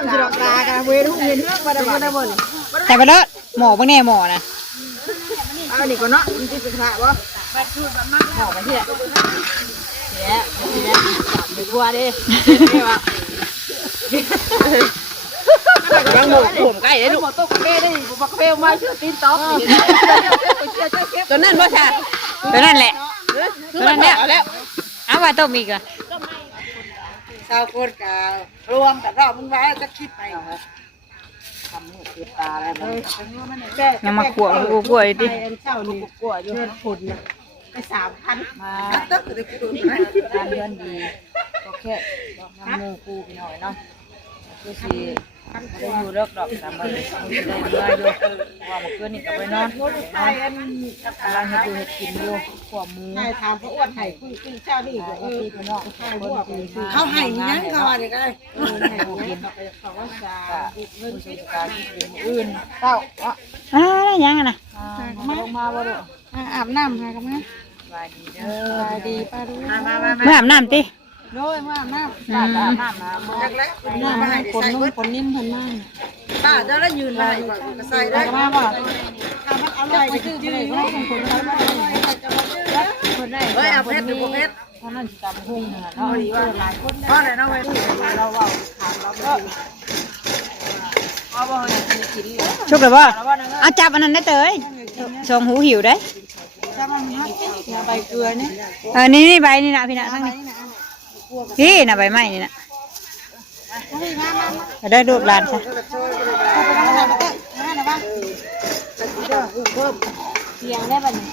สิดอกตากันเวทุกเห็นเรื่องบ่ได้บ่ แต่ไปแล้วหมอบางแน่หมอนะ อันนี้ก็เนาะมันสิพระบ่หอมไปที่เนี่ยเนี่ยจับดีกว่าดิยังหมกผมใกล้ได้ลูกตกกาแฟได้บ่กาแฟมาชื่อตีนต๊อกตัวนั้นบ่ใช่ ตัวนั่นแหละตัวนั่นแล้วเอาว่าต้มอีกอ่ะ ชาวคนกับรวมกับเรามึงไว้จะคิดไปทำมือติดตาแล้วยังมาขวบกล้วยดิ เจ้านี่กลัวอยู่เงินผลไป3,000มาตึ๊กเลยการเดือนดีก็แค่น้ำมูกูไปหน่อยเนาะคือสิได้อยู่เลิกดอกตามมาได้อยู่ว่าเมื่อคืนนี่ก็ไปนอนกำลังเฮ็ดอยู่เฮ็ดกินอยู่ขวบมือให้ถามพระอ้วนให้คุยเจ้านี่ก็พี่น้องเขาให้ยังเขาว่าได้ให้กินเขาว่าจะเงินกิจการอื่นเจ้าได้ยังอ่ะนะลงมาบ่ลูกอาบน้ำค่ะกับแม่สบายดีเด้อสบายดีป้าดูเมื่ออาบน้ำติโดยเมื่ออาบน้ำป้าอาบน้ำนะจักแล้วน้ำมาให้คนนุ่มคนนิ่มคนมากป้าจะได้ยืนไว้ก็ใส่ได้มาบ่ถ้ามันอร่อยก็จืดๆก็ต้องคนได้คนได้เฮ้ยเอาเพชรหรือบ่เพชรเพราะนั่นสิตำหุ่งน่ะเนาะดีว่าหลายคนเพราะไหนเนาะเว้ยเราเว้าถามเราก็เอาบ่ให้กินชุกเลยบ่เอาจับอันนั้นได้เตยชงหูหิวได้จับมันฮักอย่าใบเกลือนี่นี่ใบนี่นะพี่นะทั้งนี้พี่น่ะใบไม้นี่นะได้ดูดลานใช่เสียงได้ป่ะเนี่ย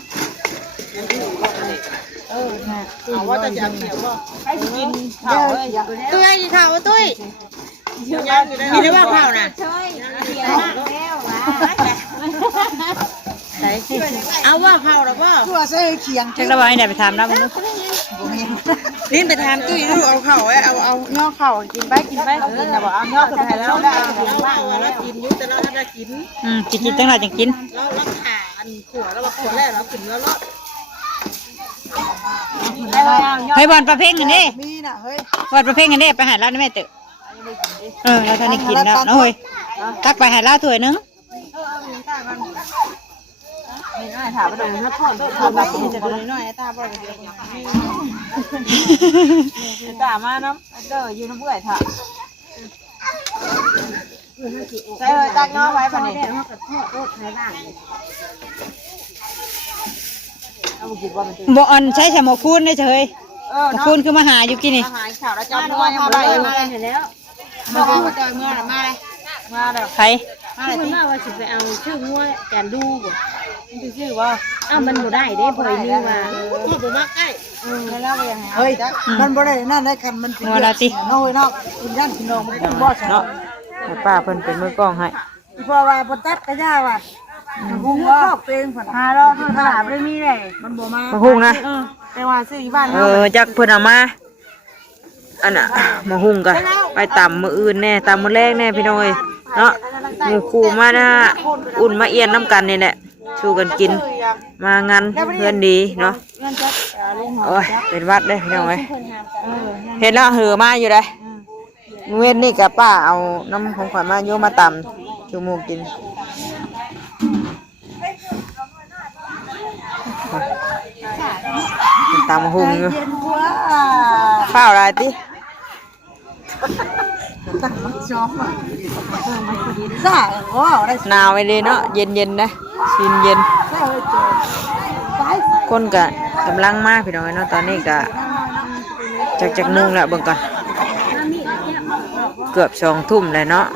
เอาว่าจะอยากเขียวว่าให้กินข้าวเลยตุ้ยข้าวตุ้ยมีหรือว่าข้าวน่ะเอาว่าข้าวหรือว่าตัวใส่เขียงจักระบายได้ไปทำแล้วมึงลิ้นไปทานตุ้ยดูเอาข้าวเอาย่อข้าวกินไปกินนะบอกเอาย่อสุดท้ายแล้วได้แล้วกินยุ่แต่เราถ้ากินกินตั้งหลายจังกินเราขาอันขวดแล้วขวดแรกเรากินแล้วเนาะเฮ้ยบอลประเภทกันนี่มีน่ะเฮ้ยบอลประเภทกันนี่ไปหาร้านแม่เต๋อเราทานได้กินแล้วนะเฮ้ยตักไปหาร้านถ้วยนึงไม่น่าถามว่าโดนนัดทอดทอดแบบนี้จะโดนน้อยตาบ่อยกันเดียวตามาน้ำเด้ออยู่น้ำเบื่อถ่ะใช่เลยตักน้อไว้ป่ะนี่บ่อันใช้แชมพูคูนได้เฉยคูนคือมาหาอยู่กินนี่หาข่าวแล้วจอมน้อยมาเลยเห็นแล้วมาจอยเมื่อไหร่มาเลยมาเลยใครคุณว่าว่าสิไปเอาชื่องัวแกนดูบ่มันชื่อว่ามันบ่ได้เด้บ่นี่ว่าบ่มักใกล้แล้วว่ายังไงเฮ้ยมันบ่ได้นั่นได้กันมันเป็นว่าติน้อยเนาะกินย่านกินนมมันบ่เนาะป้าเพิ่นเป็นมือกล้องให้เพราะว่าบ่ตัดก็ย่าว่าหุงว่าเป็นผัดหารอดตลาดบ่มีเลยมันบ่มาหุงนะแต่ว่าซื้อบ้านจักเพิ่นเอามาอันน่ะมาหุงกันไปตำมื้ออื่นแน่ตำมื้อแรกแน่พี่น้อยเนาะหมู่คู่มานะอุ่นมาเอียนน้ำกันนี่แหละชูกันกินมางานเพื่อนดีเนาะโอ้ยเป็นวัดเลยพี่น้องเอ้ยเห็นแล้วเหอมาอยู่เลยเว้นนี่กับป้าเอาน้ำของขวัญมาโยมาตำชูหมูกินตำหุงอยู่เปล่าอะไรติหนาวไปเลยเนาะเย็นๆนะชินเย็นคนกะกำลังมากพี่น้อยเนาะตอนนี้กะจากโมงแล้วเบิ่งก่อนเกือบ2 ทุ่มเลยเนาะ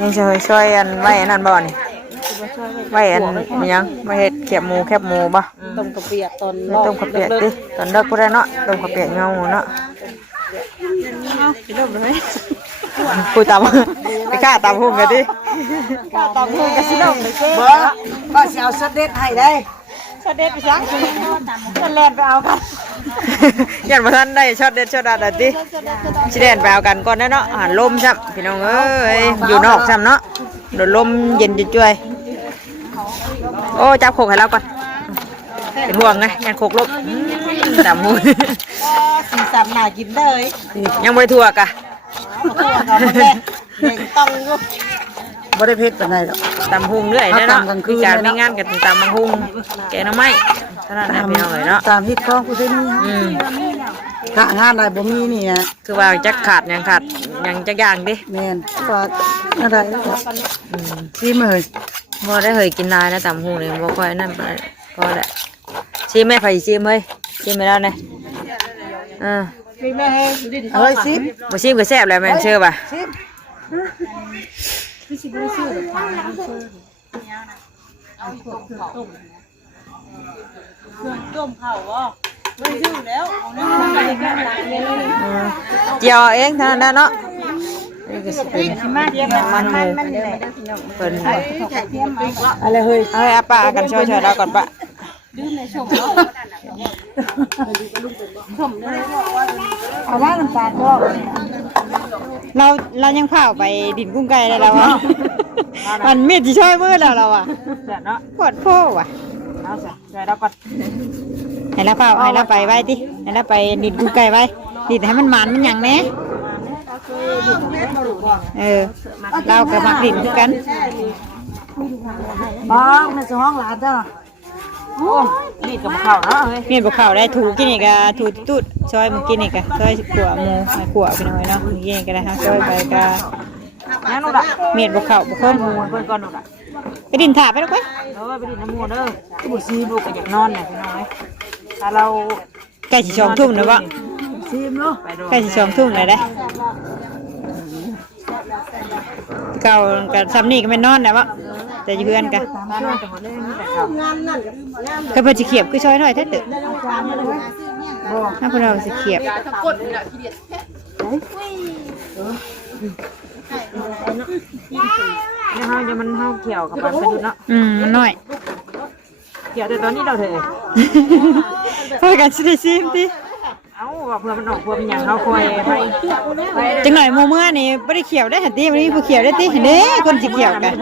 นี่จะช่วยอันไว้อันนั้นบ่นี่ไว้อันยังไว้เฮ็ดแคบหมูบ่ต้มกระเปียกตอนต้มกระเปียกดิตอนเลิกก็ได้เนาะต้มกระเปียกเงาเนาะคุยตามไปฆ่าตามหุ่นกันดิฆ่าตามหุ่นกันสิลงเลยเจ้บ่สิเอาสเต็กให้ได้สเต็กไปซักจะแล่นไปเอากัน ยันมาท่านได้ช็อตเด็ดช็อตดัดดิชิเดนไปเอากันก่อนนะเนาะหันลมซ้ำพี่น้องเอ้ยอยู่นอกซ้ำเนาะโดนลมเย็นจะช่วยโอ้จับโขกให้เราก่อนเป็นห่วงไงยันโขกลบตำหู สีสันน่ากินเลย ยังไม่ทั่วกะ ตัวกับมันแดงต้องบ่ได้เผ็ดปานใดดอก ตำหุงเรื่อยเนาะ ตำกลางคืน การไม่งานกันตำบังหุงแกงน้ำไม้เท่านั้นนะพี่น้องเลยเนาะ ตามฮิตของผู้ที่นี่ ถ้างานใดบ่มีนี่ฮะ คือว่าจะขาดยังขาดยังจะย่างดิ แม่นก็อะไรแล้วชิมเลย บ่ได้เคยกินนายนะตำหุงนี่บ่ค่อยนั่นไปพอแหละชิมไหม่ไฟชิมเฮ้ยชิมไม่ได้เนี่ยเฮ้ยชิม บ่ชิมก็แซ่บแล้วแม่นเชื่อป่ะ ชิม เจียวเองเท่านั้นนะเนาะนี่ก็สิเป็นมันหมูเพิ่น อะไรเฮ้ย เอาให้อาป้ากันช่วยๆเราก่อนปะ เอาว่าน้ำตาลก็ เรายังเผาไปดินกุ้งไก่ได้แล้วอ่ะมันมีดที่ช่วยมือแล้วเราอ่ะเนาะปวดโพ่ว่ะเอาสิช่วยเราก่อนให้เราเผาให้เราไปไว้ติให้เราไปดินกุ้งไก่ไว้ดินให้มันมันหยังแน่เรากับมักดินคือกัน บ้องในห้องหลานเจ้า มีดกับข้าวเนาะมีดกับข้าวได้ถูกินอีกอะถูตุ๊ดซอยมึงกินอีกอะซอยขัวหมูขัวไปหน่อยเนาะมึงกินอีกก็ได้ฮะซอยไปกะมีดกับข้าวบุกเพิ่มหมูเพิ่นก่อนหนูละไปดินถาไปแล้วไปไปดินน้ำมูเด้อบุซีลูกก็อยากนอนเนี่ยพี่น้อยถ้าเราใกล้สิ2 ทุ่มนะวะ ชิมเนาะ ใกล้สิ2 ทุ่มเลยได้เก่ากับซ้ำนี่ก็ไม่นอนนะวะแต่เพื่อนกันก็เพิ่นสิเขียบคือช้อยหน่อยแท้ตึกถ้าพวกเราสิเขียบเนี่ยเฮาจะมันเฮาเขียวกับมันไปดูเนาะมันน้อยเขียวแต่ตอนนี้เราเถอะพอกันสิได้ซิมติเอ้าว่าเพื่อมันออกเพื่อมันหยังเฮาคอยไปจังหน่อยโมเมื่อนี่บ่ได้เขียวได้หั่นติมันมีผู้เขียวได้ติเด้คนสิเขียวกัน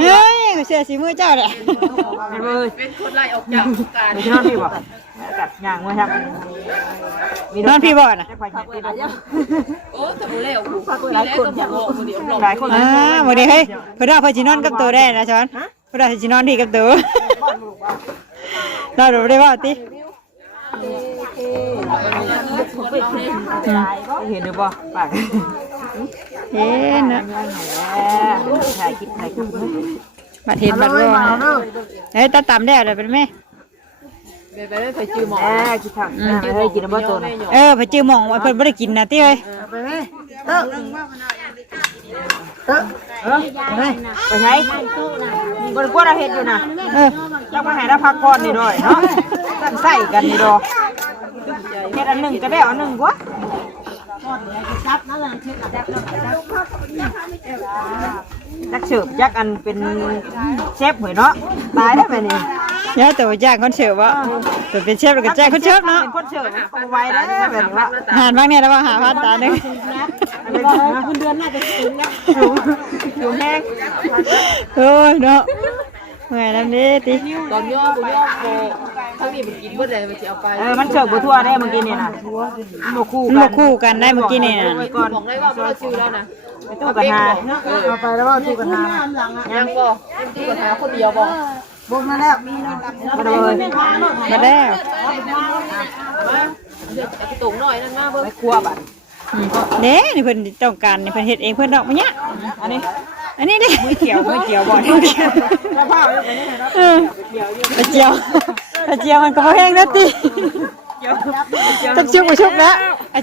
เฮ้ยก็เชื่อสิมือเจ้าแหละเป็นคนไล่ออกจากการสินอนพี่บ่กัดย่างไว้ครับนอนพี่บ่น่ะโอ้แต่บ่แล้วกูหลายคนหลายคนบ่ได้เฮ้ยเพิ่นว่าเพิ่นสินอนกับตัวได้นะจอนเพิ่นว่าสินอนที่กับตัวเราบ่ได้ว่าติเห็นหรือเปล่าปากเห็นนะถ่ายคลิปบัดเห็นบัดว่าเฮ้ยตาต่ำได้อะไรเป็นไหมไปเลยไปจื้อหมองคิดถังเฮ้ยกินน้ำมันตัวไปจื้อหมองเพิ่นไม่ได้กินนะที่เฮ้ยไปไหมไปใช้บริกรเราเห็นอยู่นะเราไปหาเราพักผ่อนนี่ด้วยเนาะตั้งใส่กันนี่ดอกเฮ็ดอันหนึ่งจะได้อันหนึ่งกว่าจักเสิร์ฟจักอันเป็นเชฟเหมือนเนาะตายได้ไหมนี่เดี๋ยวแต่ว่าจ้างคนเสิร์ฟวะแต่เป็นเชฟแล้วก็จ้างคนเสิร์ฟเนาะเป็นคนเสิร์ฟเอาไว้ได้แบบนี้ว่าหารบ้างเนี่ยแล้วว่าหาพันตาหนึ่งคุณเดือนน่าจะถึงนะอยู่แห้งโอ้ยเนาะเมื่อยนั่นดิติตอนย่อบุย่อโกทั้งนี้มันกินเมื่อไรมันจะเอาไปมันเสิร์ฟบัวทั่วได้เมื่อกี้เนี่ยนะมันคู่กันได้เมื่อกี้เนี่ยบอกได้ว่าเราชื่อแล้วนะไปตู้กันหาเอาไปแล้วว่าตู้กันหายังก็ตู้กันหาคนเดียวบอกบุกมาแล้วมาเลยมาแล้วไปตุ่มหน่อยนั่นมาเบิ้งไปครัวบัดเด้นี่เพิ่นต้องการนี่เพิ่นเฮ็ดเองเพิ่นดอกมั้ยเนี่ยอันนี้ดิมือเขียวบ่อนแล้วผ้าอยู่นี่เนาะเจียวมันก็บ่แห้งแล้วติจักชุบแล้ว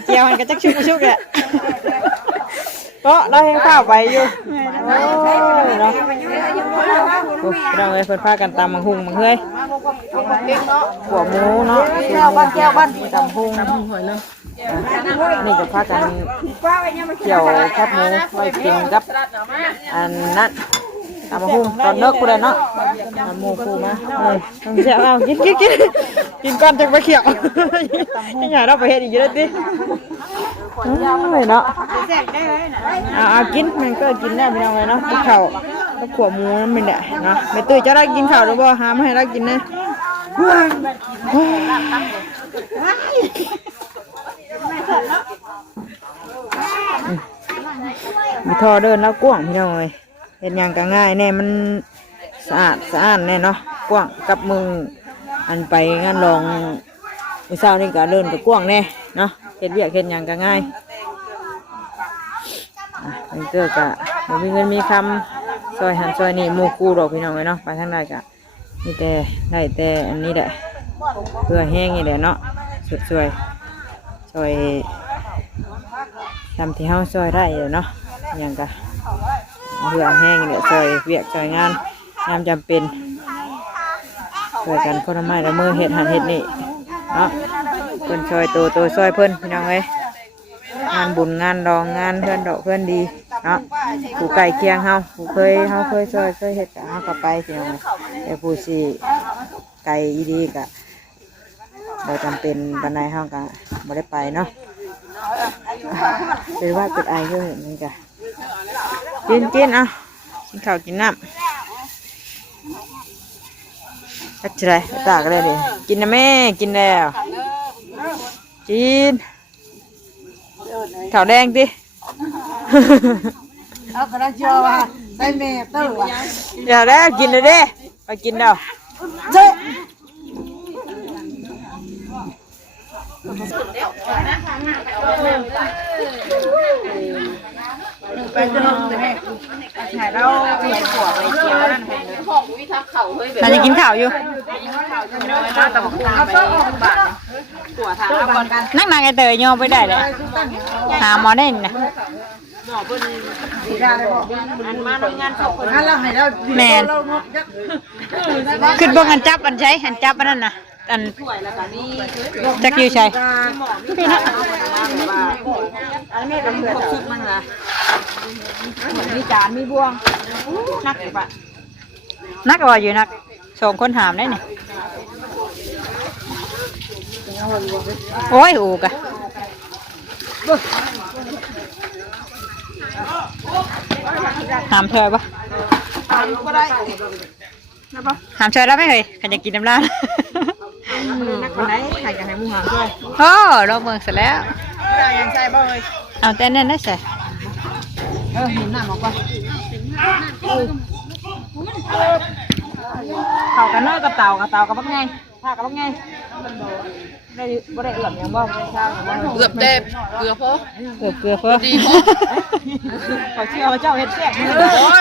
เจียวมันก็จักชุบแหละก็เราแห้งข้าวไปอยู่โอ้ยเนาะเราเลยเพิ่นพากันตำมังหุงมังเฮ้ยหัวหมูเนาะแก้วบ้านตำหุงหอยเนาะนี่จะพากันเกี่ยวแคบหมูไว้กินกับอันนั้น ตามมาหุ้มตอนเลิกกูเลยเนาะตามหมูกูมาต้องเสียเอากินก่อนจังไปเขียวนี่ไงเราไปเฮ็ดอีกเยอะดิเนาะกินมันก็กินได้ไม่ต้องเลยเนาะข้าวกับขวบหมูนั่นเป็นแหละเนาะแม่ตุ้ยจะได้กินข้าวหรือเปล่าหามาให้เรากินนะมีท่อเดินแล้วกว้างพี่น้องเลยเห็นอย่างก็ง่ายแน่มันสะอาดแน่เนาะกว้างกับมืออันไปงานลองมื้อเช้านี่ก็เดินก็กว้างแน่เนาะเห็นเวียกเห็นอย่างก็ง่ายมันเกิดกะบ่มีเงินมีคำซอยหันซอยนี่หมู่กูดอกพี่น้องเลยเนาะไปทางใดกะมีแต่ได้แต่อันนี้แหละเพื่อแห้งนี่แหละเนาะสวยซอยทำที่เฮาซอยได้เลยเนาะอย่างกะเพื่อแห้งนี่แหละซอยเวียกซอยงานจำเป็นช่วยกันคนละไม้ละมือเห็ดหันเห็ดนี่เนาะเพิ่นซอยโตซอยเพิ่นพี่น้องเลยงานบุญงานดองงานเพื่อนดอกเพื่อนดีเนาะผู้ไก่เคียงเฮาผู้เคยซอยเคยเห็ดเฮาก็ไปพี่น้องเลยแต่ผู้สิไก่อีดีกะเราจำเป็นปันไดเฮากะบ่ได้ไปเนาะเป็นว่าเกิดไอก็เห็นนี่กะกินอ่ะกินข้าวกินน้ำอะไรตากอะไรดิกินนะแม่กินแล้วกินข้าวแดงดิเอากระเจียวว่าใส่เมเตอร์ว่ะอย่าแล้วกินเลยเด้ไปกินเด้อไปเจอเลยแม่ถ่ายเราเปลี่ยนหัวไปเจียวนั่นน่าจะกินข้าวอยู่นั่งนางไอเตยยอมไปได้เลยหาหมอได้นะแมนขึ้นบนหันจับอันใช้หันจับอันนั้นนะอันจักยูใช่พี่นะอันนี้เป็นพวกชุดมันนะมีจานมีบ่วงนักปะนักว่าอยู่นักส่งคนหามได้เนี่ยโอ้ยอูกะหามเธอปะหามเธอแล้วไม่เคยใครจะกินน้ำลายคนไหนใครจะให้มูหามด้วยโอ้เราเมืองเสร็จแล้วยังใส่บ่เลยเอาแต่นั่นได้ใส่เห็นหน้าหมอกว่าเต่ากันน้อยกับเต่ากับบักไงถ้ากับบักไงได้บ่ได้เอื้อมยังบ่เกือบเต็มเกือบพอดีพอเขาเชื่อว่าเจ้าเฮ็ดแซ่บ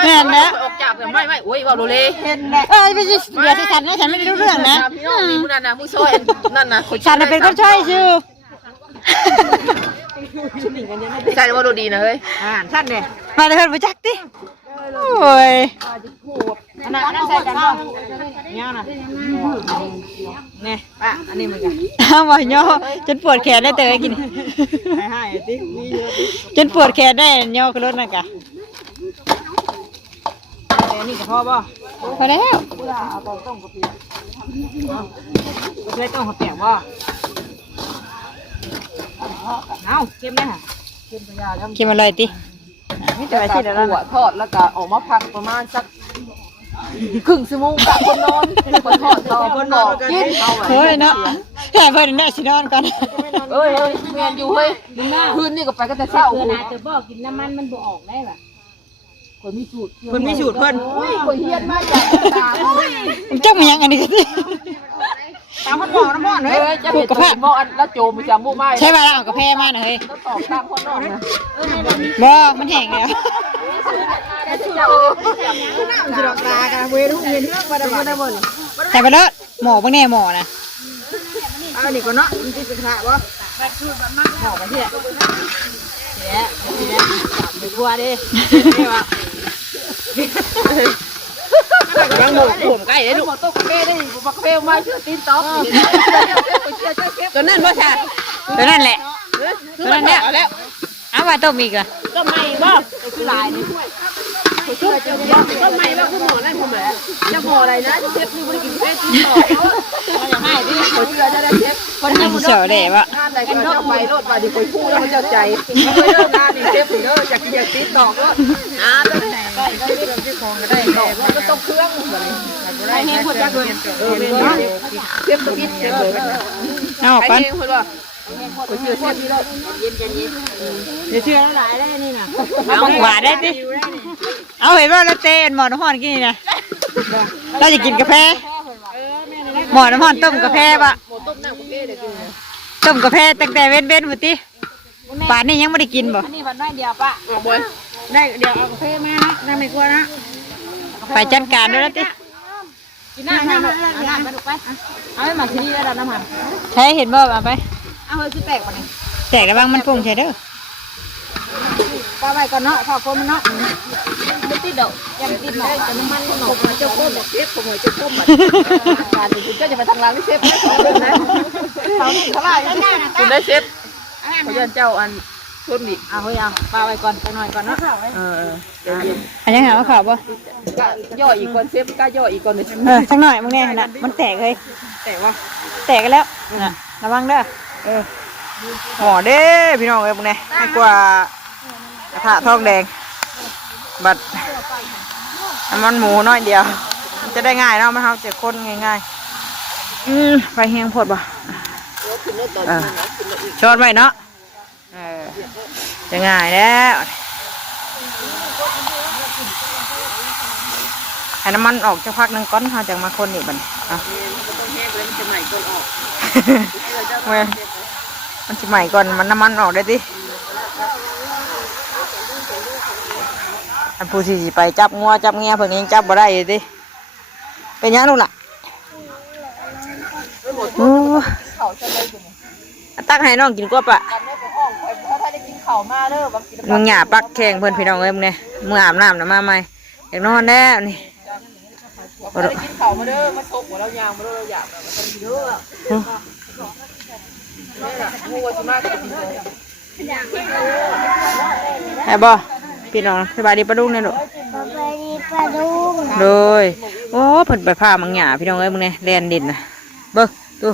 แม่นนะออกจากไม่โอ้ยว่าโรเล่เห็นแหละไม่ใช่เดี๋ยวที่ฉันนะฉันไม่รู้เรื่องนะพี่น้องนี่มึงนั่นนะมึงซอยนั่นนะฉันเป็นคนช่วยชื่อใช่ว่าดูดีนะเฮ้ยท่านเนี่ยมาเลยเพื่อนไปจักดิโอ้ยอันนั้นใส่กันบ่เนี่ยนะเนี่ยป้าอันนี้เหมือนกันว่าย่อจนปวดแขนได้เตยกินให้ติมีเยอะจนปวดแขนได้ย่อขึ้นรถน่ะกะอันนี้ก็พอบ่พอแล้วเอาไปต้มกะปิเคยต้มกะปิบ่เอาเค็มได้ค่ะเค็มก็ยาแล้วเค็มอร่อยติไม่จะไปที่แล้วนะทอดแล้วก็ออกมาพักประมาณสักครึ่งชั่วโมงกับคนนอนคนทอดต่อคนนอนกินเฮ้ยเนาะแค่เพิ่นได้สินอนก่อนเอ้ยเมียนอยู่เฮ้ยคืนนี่ก็ไปก็แต่เช้าเนาจะบอกกินน้ำมันบ่ออกได้ป่ะคนมีสูตรเพิ่นคนเฮียนมาจากตาจักมันยังอันนี้สิตามมันบ่น้ำมันเฮ้ยจะเป็นตัวหม้ออันละโจมจะมู่ไม้ใช่ป่ะเอากาแฟมาหน่อยเฮ้ยตอบตามคนนอนนะบ่มันแห้งแล้วสุดตากันเวรุเงินบ่ได้บ่แต่บ่เลิศหมอบ่แน่หมอนะอันนี้ก็เนาะมันสิเป็นพระบ่บัดคือบัดมากหมอกันที่แหละเนี่ยจับบัวดินี่ว่ายังหมูผมใกล้ได้ลูกโต๊ะเก้ได้บุกเบลมาชื่อตีนต๊อกตัวนั่นว่าใช่ตัวนั่นแหละตัวนั่นเนี่ยแล้วเอาว่าต้มอีกอ่ะต้มไม่บ่คือหลายนี่ ก็ไม่แล้วคุณหมอนั่นคุณหมอจะหมออะไรนะเชฟนี่บริกินเชฟที่ต่อเขาจะให้ดิคนที่เราจะได้เชฟคนที่มัน เสือเดะวะ งานอะไรก็จะไปรถมาดิคนคู่แล้วมันจะใจไปเริ่มงานนี่เชฟนี่เด้ออยากกินอยากตีต่อก็หาได้ได้เรื่องที่ของก็ได้ต่อก็ต้องเครื่องได้เฮงคนจักเลยเชฟต้องกินเชฟเลย เอาออก ไป ปัน เฮงคนว่าคนเชื่อเชฟนี่เลยเย็นเย็น เดี๋ยวเชื่อหลายได้นี่น่ะ เอาหวานได้ดิเอาเห็นว่าเราเต้นหมอน้ำหอนกินนี่นะเราจะกินกาแฟหมอน้ำหอนต้มกาแฟปะ หมูต้มน้ำกาแฟเด็กกิน ต้มกาแฟตั้งแต่เว้นบุติป่านนี้ยังไม่ได้กินบ่ อันนี้วันน้อยเดียวป่ะ อ๋อบอย ได้เดี๋ยวเอากาแฟมานะน้ำไม่กลัวนะ ไปจัดการด้วยนะติ กินน้ำน้ำมาดูไปเอาให้หมาที่นี่แล้วน้ำมัน ใช้เห็นบ่เอาไป เอาเฮ้ยคือแตกมาเนี่ย แต่ระวังมันพุ่งใช่เด้อ ปลาไว้ก่อนเนาะพอคนมันเนาะไม่ติดดอกยังติดหน่อยแต่น้ำมันหนกมันจะก้นเชฟผมจะก้มแบบการถึงก็จะไปทางร้านที่เชฟไม่ขอเลยนะเขาเท่าไหร่คุณได้เชฟเขาจะเจ้าอันต้นอีกเอาเฮ้ยเอาปลาไว้ก่อนไปหน่อยก่อนเนาะอันยังหาว่าข่าวป่ะ ย่ออีกก่อนเชฟก็ย่ออีกก่อนเลย สักหน่อยมึงเนี่ยนะมันแตกเลย แต่ว่า แตกกันแล้วนะระวังเด้อห่อเด้พี่น้องเอ้ยมึงเนี่ยให้กว่ากระทะทองแดงบัดน้ำมันหมูน้อยเดียวมันจะได้ง่ายเนาะมันเขาจะค้นง่ายๆไปแห้งพดบ่ชดไว้เนาะจะง่ายแล้วให้น้ำมันออกจะพักนึงก้อนเขาจะมาคนอีกบัดเอามันจะใหม่ก่อนมันน้ำมันออกได้ดิอันผู้ที่ไปจับงัวจับเงี้ยเพิ่งเองจับบ่ได้ดิเป็นยังนู่นล่ะโอ้ตักให้น้องกินกบอ่ะมึงหยาปักแข่งเพิ่นพี่น้องเอ้ยมึงเนี่ยมึงอาบน้ำนะมาใหม่อยากนอนแล้วนี่ ได้กินข้าวมาเด้อมาชกหัวเรายางมาเด้อเราอยากแบบมันเยอะงูว่าจะมากกว่านี้เลย ไอ้บ่พี่น้องสบายดีปะดุ้งเนี่ยลูก สบายดีปลาดุง โดยโอ้เพิ่นไปพามังหยาพี่น้องเอ้ยมึงเนี่ยแดนดินนะเบิ่งดู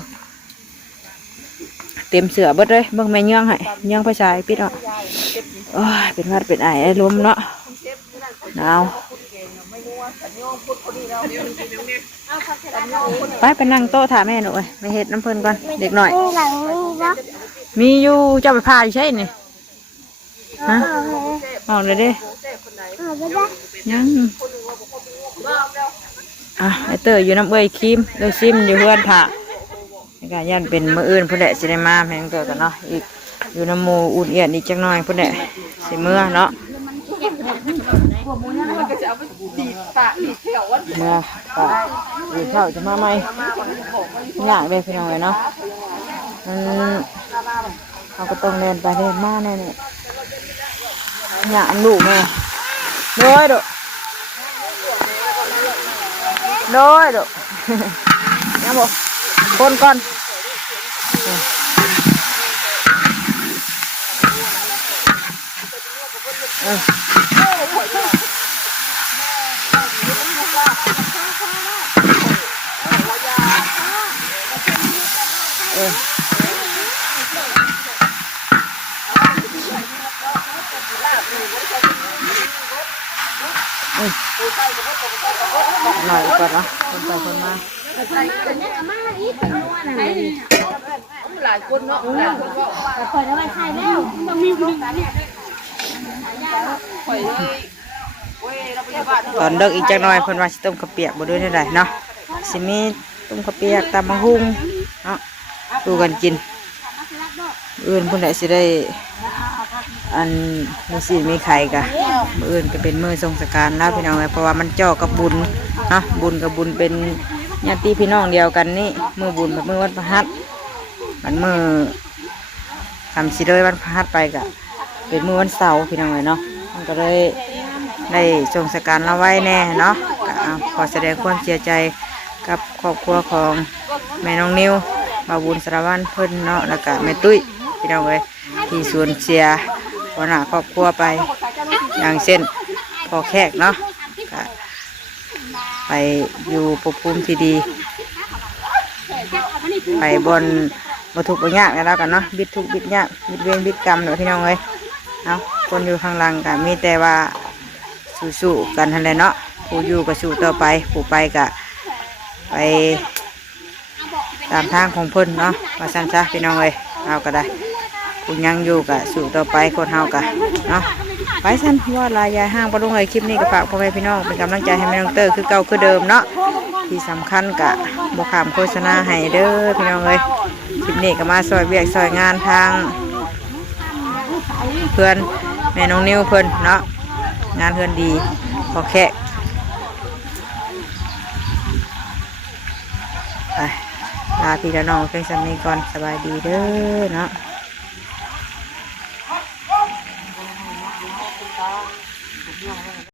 เต็มเสือเบิดเลยเบิ่งแม่เยื่องให้เยื่องไปใช้ปิดออกโอ้ยเป็นวัดเป็นไอไอ้ลมเนาะหนาวไปนั่งโต๊ะถามแม่หน่อยไปเฮ็ดน้ำเพิ่นก่อนเด็กหน่อย หลังนี้นะ มีอยู่เจ้าไปพาอยู่ใช่นี่ฮะออกเลยเด้ เอาไปได้ ยังไอเตอร์อยู่น้ำเอ้ยครีมเอ้ยซิมอยู่เพื่อนผ่าในการยันเป็นมืออื่นพุ่นแหละสิได้มาแม่งเกิดกันเนาะอีกอยู่น้ำหมูอุ่นเอียดอีกจักหน่อยพุ่นแหละสิเมื่อเนาะ มันก็จะเอาไปดีปากดีเที่ยววัน เมื่อป่าอีกเข้าจะมาไหมยากเลยพี่น้องเลยเนาะเขาก็ต้องเดินไปเดินมาแน่เนี่ยอยากลูกแม่โดยดุยังบอกคนก่อนหน่อยก่อนเนาะคนไปคนมา หลายคนเนาะหลายคนก็ เปิดเอาไว้ใช้แล้วมันมีบุญ ข่อยเลยเว้ยเราไปบ้าน ตอนเลิกอีกจักหน่อยเพิ่นว่าสิต้มข้าวเปียกบ่ด้วยได้เนาะสิมีต้มข้าวเปียกตำบักหุ่งเนาะดูกันกินอื่นเพิ่นได้สิได้อันมีสิมีไข่กะมื้ออื่นก็เป็นมื้อสงกรานต์แล้วพี่น้องเอ้ยเพราะว่ามันเจาะกับบุญเนาะบุญกับบุญเป็นญาติพี่น้องเดียวกันนี่มื้อบุญกับมื้อวันพฤหัสมันมื้อทำสิเลยวันพฤหัสไปกะเป็นมื้อวันเสาร์พี่น้องเอ้ยเนาะมันก็เลยได้สงกรานต์เราไว้แน่เนาะก็ขอแสดงความเสียใจกับครอบครัวของแม่น้องนิวบาบุญสารวัตรเพิ่นเนาะแล้วก็แม่ตุ้ยพี่น้องเอ้ยที่สูญเสียหัวหน้าครอบครัวไปอย่างเช่น พอแขกเนาะก็ไปอยู่ภพภูมิที่ดีไปบนบ่ทุกข์บ่ยากแล้วกันเนาะบิดทุกข์บิดยากบิดเวรบิดกรรมเนาะพี่น้องเอ้ยเอาคนอยู่ข้างหลังก็มีแต่ว่าสู้ๆกันนั่นแหละเนาะผู้อยู่ก็สู้ต่อไปผู้ไปก็ไปตามทางของเพิ่นเนาะว่าซั่นซะพี่น้องเอ้ยเอาก็ได้ผู้ยังอยู่ก็สู้ต่อไปคนเฮาก็เนาะไปซั่นว่าลายยายห้างบ่ลงเอ้ยคลิปนี้ก็ฝากพ่อแม่พี่น้องเป็นกำลังใจให้แม่น้องเตอร์คือเก่าคือเดิมเนาะที่สำคัญก็บ่ข้ามโฆษณาให้เด้อพี่น้องเอ้ยคลิปนี้ก็มาซอยเวียกซอยงานทางเพื่อนแม่น้องนิวเพิ่นเนาะงานเพื่อนดีพอแค่ไปลาพี่และน้องเพียงสำนี้ก่อนสบายดีเด้อเนาะ